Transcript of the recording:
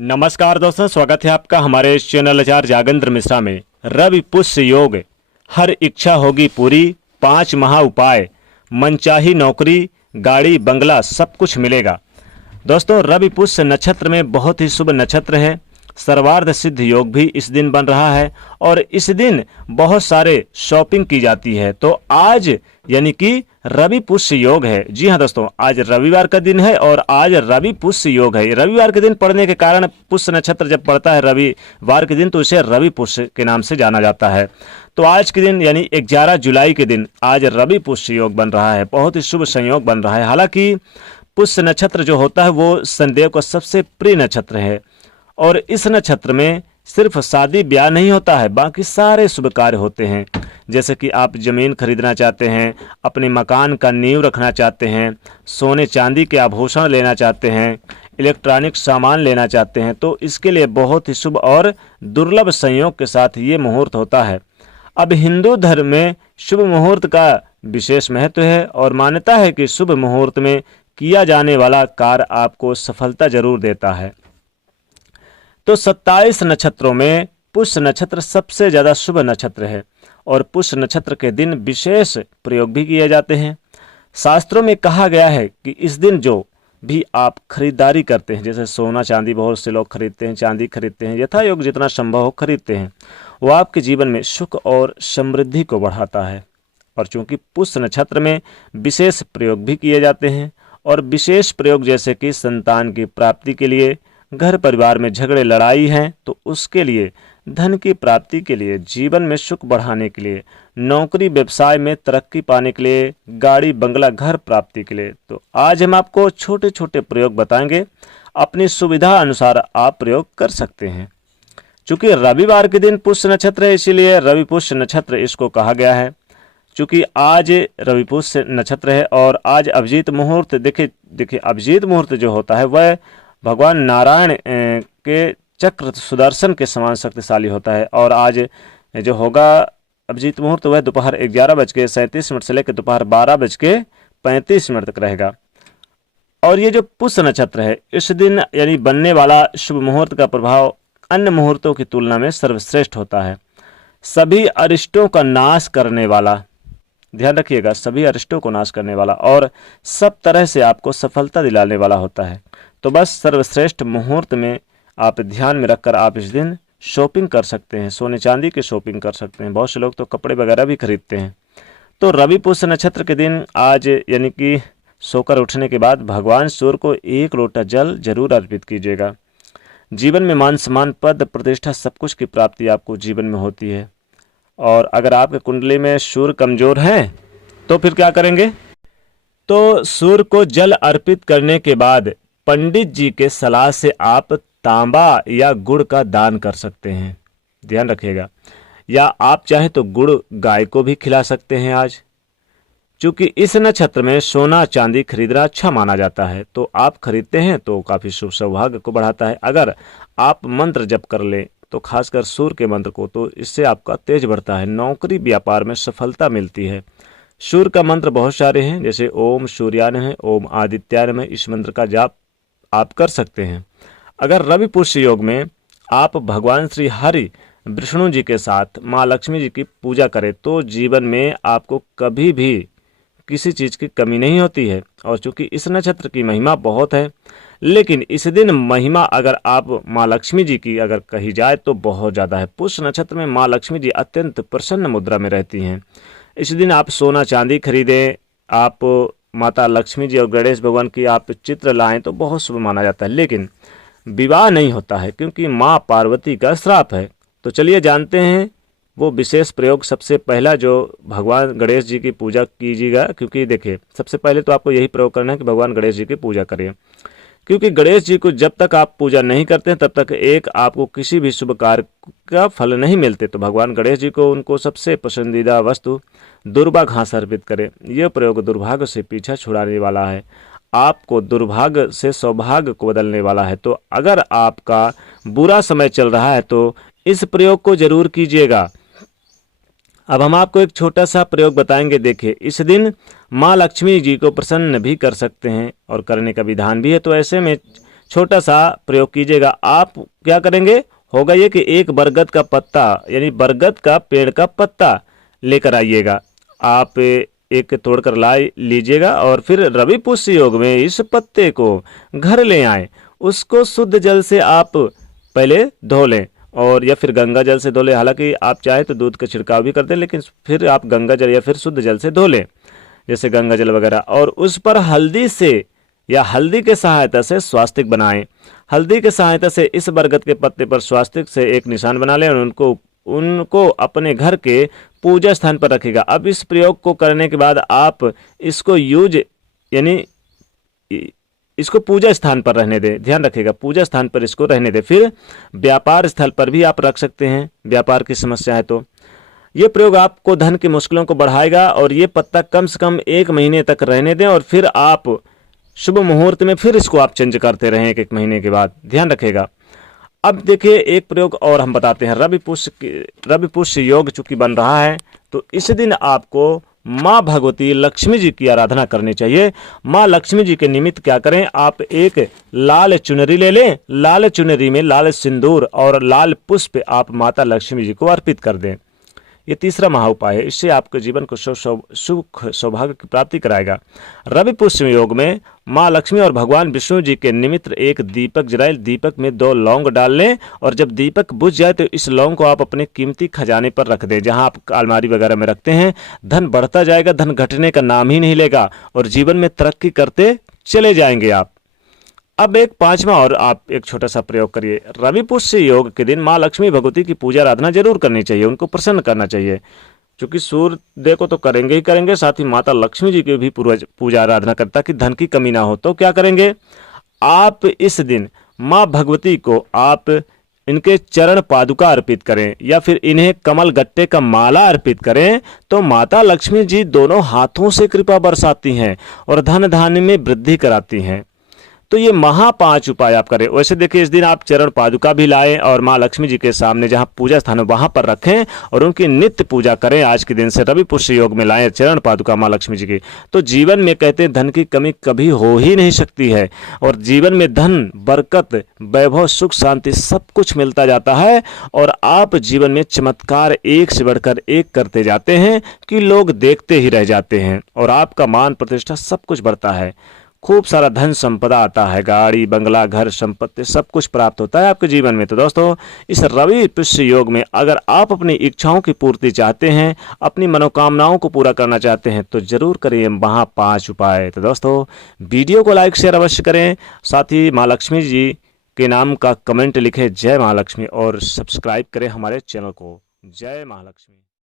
नमस्कार दोस्तों, स्वागत है आपका हमारे इस चैनल आचार्य जागेंद्र मिश्रा में। रवि पुष्य योग, हर इच्छा होगी पूरी, 5 महा उपाय, मनचाही नौकरी, गाड़ी बंगला सब कुछ मिलेगा। दोस्तों, रवि पुष्य नक्षत्र में बहुत ही शुभ नक्षत्र है। सर्वार्थ सिद्ध योग भी इस दिन बन रहा है और इस दिन बहुत सारे शॉपिंग की जाती है। तो आज यानी कि रवि पुष्य योग है। जी हाँ दोस्तों, आज रविवार का दिन है और आज रवि पुष्य योग है। रविवार के दिन पड़ने के कारण पुष्य नक्षत्र जब पड़ता है रविवार के दिन तो इसे रवि पुष्य के नाम से जाना जाता है। तो आज के दिन यानी 11 जुलाई के दिन आज रवि पुष्य योग बन रहा है। बहुत ही शुभ संयोग बन रहा है। हालांकि पुष्य नक्षत्र जो होता है वो शनिदेव का सबसे प्रिय नक्षत्र है और इस नक्षत्र में सिर्फ शादी ब्याह नहीं होता है, बाकी सारे शुभ कार्य होते हैं। जैसे कि आप ज़मीन खरीदना चाहते हैं, अपने मकान का नींव रखना चाहते हैं, सोने चांदी के आभूषण लेना चाहते हैं, इलेक्ट्रॉनिक सामान लेना चाहते हैं, तो इसके लिए बहुत ही शुभ और दुर्लभ संयोग के साथ ये मुहूर्त होता है। अब हिंदू धर्म में शुभ मुहूर्त का विशेष महत्व है और मान्यता है कि शुभ मुहूर्त में किया जाने वाला कार्य आपको सफलता जरूर देता है। तो 27 नक्षत्रों में पुष्य नक्षत्र सबसे ज़्यादा शुभ नक्षत्र है और पुष्य नक्षत्र के दिन विशेष प्रयोग भी किए जाते हैं। शास्त्रों में कहा गया है कि इस दिन जो भी आप खरीदारी करते हैं, जैसे सोना चांदी बहुत से लोग खरीदते हैं, चांदी खरीदते हैं, यथा योग जितना संभव हो खरीदते हैं, वो आपके जीवन में सुख और समृद्धि को बढ़ाता है। और चूंकि पुष्य नक्षत्र में विशेष प्रयोग भी किए जाते हैं और विशेष प्रयोग जैसे कि संतान की प्राप्ति के लिए, घर परिवार में झगड़े लड़ाई हैं तो उसके लिए, धन की प्राप्ति के लिए, जीवन में सुख बढ़ाने के लिए, नौकरी व्यवसाय में तरक्की पाने के लिए, गाड़ी बंगला घर प्राप्ति के लिए। तो आज हम आपको छोटे छोटे प्रयोग बताएंगे, अपनी सुविधा अनुसार आप प्रयोग कर सकते हैं। चूंकि रविवार के दिन पुष्य नक्षत्र है इसीलिए रवि पुष्य नक्षत्र इसको कहा गया है। चूंकि आज रवि पुष्य नक्षत्र है और आज अभिजीत मुहूर्त, देखिए अभिजीत मुहूर्त जो होता है वह भगवान नारायण के चक्र सुदर्शन के समान शक्तिशाली होता है और आज जो होगा अभिजीत मुहूर्त वह दोपहर 11:37 से लेकर दोपहर 12:35 तक रहेगा। और ये जो पुष्य नक्षत्र है इस दिन यानी बनने वाला शुभ मुहूर्त का प्रभाव अन्य मुहूर्तों की तुलना में सर्वश्रेष्ठ होता है। सभी अरिष्टों का नाश करने वाला, ध्यान रखिएगा, सभी अरिष्टों को नाश करने वाला और सब तरह से आपको सफलता दिलाने वाला होता है। तो बस सर्वश्रेष्ठ मुहूर्त में आप ध्यान में रखकर आप इस दिन शॉपिंग कर सकते हैं, सोने चांदी की शॉपिंग कर सकते हैं। बहुत से लोग तो कपड़े वगैरह भी खरीदते हैं। तो रवि पुष्य नक्षत्र के दिन आज यानी कि सोकर उठने के बाद भगवान सूर्य को 1 लोटा जल जरूर अर्पित कीजिएगा। जीवन में मान सम्मान, पद प्रतिष्ठा सब कुछ की प्राप्ति आपको जीवन में होती है। और अगर आपके कुंडली में सूर्य कमजोर है तो फिर क्या करेंगे? तो सूर्य को जल अर्पित करने के बाद पंडित जी के सलाह से आप तांबा या गुड़ का दान कर सकते हैं, ध्यान रखिएगा। या आप चाहे तो गुड़ गाय को भी खिला सकते हैं आज। चूंकि इस नक्षत्र में सोना चांदी खरीदना अच्छा माना जाता है तो आप खरीदते हैं तो काफी शुभ सौभाग्य को बढ़ाता है। अगर आप मंत्र जप कर ले तो खासकर सूर्य के मंत्र को, तो इससे आपका तेज बढ़ता है, नौकरी व्यापार में सफलता मिलती है। सूर्य का मंत्र बहुत सारे हैं, जैसे ओम सूर्याय नमः, ओम आदित्याय नमः, इस मंत्र का जाप आप कर सकते हैं। अगर रवि पुष्य योग में आप भगवान श्री हरि विष्णु जी के साथ माँ लक्ष्मी जी की पूजा करें तो जीवन में आपको कभी भी किसी चीज़ की कमी नहीं होती है। और चूंकि इस नक्षत्र की महिमा बहुत है, लेकिन इस दिन महिमा अगर आप माँ लक्ष्मी जी की अगर कही जाए तो बहुत ज़्यादा है। पुष्य नक्षत्र में माँ लक्ष्मी जी अत्यंत प्रसन्न मुद्रा में रहती हैं। इस दिन आप सोना चांदी खरीदें, आप माता लक्ष्मी जी और गणेश भगवान की आप चित्र लाएं तो बहुत शुभ माना जाता है। लेकिन विवाह नहीं होता है क्योंकि माँ पार्वती का श्राप है। तो चलिए जानते हैं वो विशेष प्रयोग। सबसे पहला जो भगवान गणेश जी की पूजा कीजिएगा, क्योंकि देखिए सबसे पहले तो आपको यही प्रयोग करना है कि भगवान गणेश जी की पूजा करिए, क्योंकि गणेश जी को जब तक आप पूजा नहीं करते हैं तब तक एक आपको किसी भी शुभ कार्य का फल नहीं मिलते। तो भगवान गणेश जी को उनको सबसे पसंदीदा वस्तु दुर्वा घास अर्पित करें। यह प्रयोग दुर्भाग्य से पीछा छुड़ाने वाला है, आपको दुर्भाग्य से सौभाग्य को बदलने वाला है। तो अगर आपका बुरा समय चल रहा है तो इस प्रयोग को जरूर कीजिएगा। अब हम आपको एक छोटा सा प्रयोग बताएंगे। देखिए, इस दिन माँ लक्ष्मी जी को प्रसन्न भी कर सकते हैं और करने का विधान भी है। तो ऐसे में छोटा सा प्रयोग कीजिएगा। आप क्या करेंगे, होगा ये कि एक बरगद का पत्ता यानी बरगद का पेड़ का पत्ता लेकर आइएगा। आप एक तोड़कर ला लीजिएगा और फिर रवि पुष्य योग में इस पत्ते को घर ले आए। उसको शुद्ध जल से आप पहले धो लें और या फिर गंगा जल से धो लें। हालांकि आप चाहें तो दूध का छिड़काव भी कर दें, लेकिन फिर आप गंगा जल या फिर शुद्ध जल से धो लें, जैसे गंगा जल वगैरह। और उस पर हल्दी से या हल्दी के सहायता से स्वास्तिक बनाएं। हल्दी के सहायता से इस बरगद के पत्ते पर स्वास्तिक से एक निशान बना लें और उनको अपने घर के पूजा स्थान पर रखेगा। अब इस प्रयोग को करने के बाद आप इसको यानी इसको पूजा स्थान पर रहने दें। ध्यान रखिएगा, पूजा स्थान पर इसको रहने दें। फिर व्यापार स्थल पर भी आप रख सकते हैं, व्यापार की समस्या है तो। ये प्रयोग आपको धन की मुश्किलों को बढ़ाएगा और ये पत्ता कम से कम 1 महीने तक रहने दें और फिर आप शुभ मुहूर्त में फिर इसको आप चेंज करते रहें 1 महीने के बाद। ध्यान रखिएगा। अब देखिए एक प्रयोग और हम बताते हैं। रवि पुष्य योग चूंकि बन रहा है तो इस दिन आपको माँ भगवती लक्ष्मी जी की आराधना करनी चाहिए। माँ लक्ष्मी जी के निमित्त क्या करें, आप एक लाल चुनरी ले लें। लाल चुनरी में लाल सिंदूर और लाल पुष्प आप माता लक्ष्मी जी को अर्पित कर दें। ये तीसरा महाउपाय है। इससे आपके जीवन को सुख सौभाग्य की प्राप्ति कराएगा। रवि पुष्य योग में माँ लक्ष्मी और भगवान विष्णु जी के निमित्त एक दीपक जलाएं। दीपक में 2 लौंग डाल लें और जब दीपक बुझ जाए तो इस लौंग को आप अपने कीमती खजाने पर रख दें, जहां आप अलमारी वगैरह में रखते हैं। धन बढ़ता जाएगा, धन घटने का नाम ही नहीं लेगा और जीवन में तरक्की करते चले जाएंगे आप। अब एक 5वां और आप एक छोटा सा प्रयोग करिए। रवि पुष्य योग के दिन माँ लक्ष्मी भगवती की पूजा आराधना जरूर करनी चाहिए, उनको प्रसन्न करना चाहिए। क्योंकि सूर्य को तो करेंगे ही करेंगे, साथ ही माता लक्ष्मी जी की भी पूजा आराधना करें ताकि धन की कमी ना हो। तो क्या करेंगे, आप इस दिन माँ भगवती को आप इनके चरण पादुका अर्पित करें या फिर इन्हें कमल गट्टे का माला अर्पित करें तो माता लक्ष्मी जी दोनों हाथों से कृपा बरसाती हैं और धन धान्य में वृद्धि कराती हैं। तो ये 5 उपाय आप करें। वैसे देखिए इस दिन आप चरण पादुका भी लाएं और माँ लक्ष्मी जी के सामने जहाँ पूजा स्थान है वहाँ पर रखें और उनकी नित्य पूजा करें। आज के दिन से रवि पुष्य योग में लाएं चरण पादुका माँ लक्ष्मी जी की। तो जीवन में कहते हैं धन की कमी कभी हो ही नहीं सकती है और जीवन में धन, बरकत, वैभव, सुख, शांति सब कुछ मिलता जाता है और आप जीवन में चमत्कार एक से बढ़कर एक करते जाते हैं कि लोग देखते ही रह जाते हैं और आपका मान प्रतिष्ठा सब कुछ बढ़ता है। खूब सारा धन संपदा आता है, गाड़ी बंगला घर संपत्ति सब कुछ प्राप्त होता है आपके जीवन में। तो दोस्तों इस रवि पुष्य योग में अगर आप अपनी इच्छाओं की पूर्ति चाहते हैं, अपनी मनोकामनाओं को पूरा करना चाहते हैं तो जरूर करिए 5 उपाय। तो दोस्तों वीडियो को लाइक शेयर अवश्य करें, साथ ही माँ लक्ष्मी जी के नाम का कमेंट लिखें जय माँ लक्ष्मी और सब्सक्राइब करें हमारे चैनल को। जय माँ लक्ष्मी।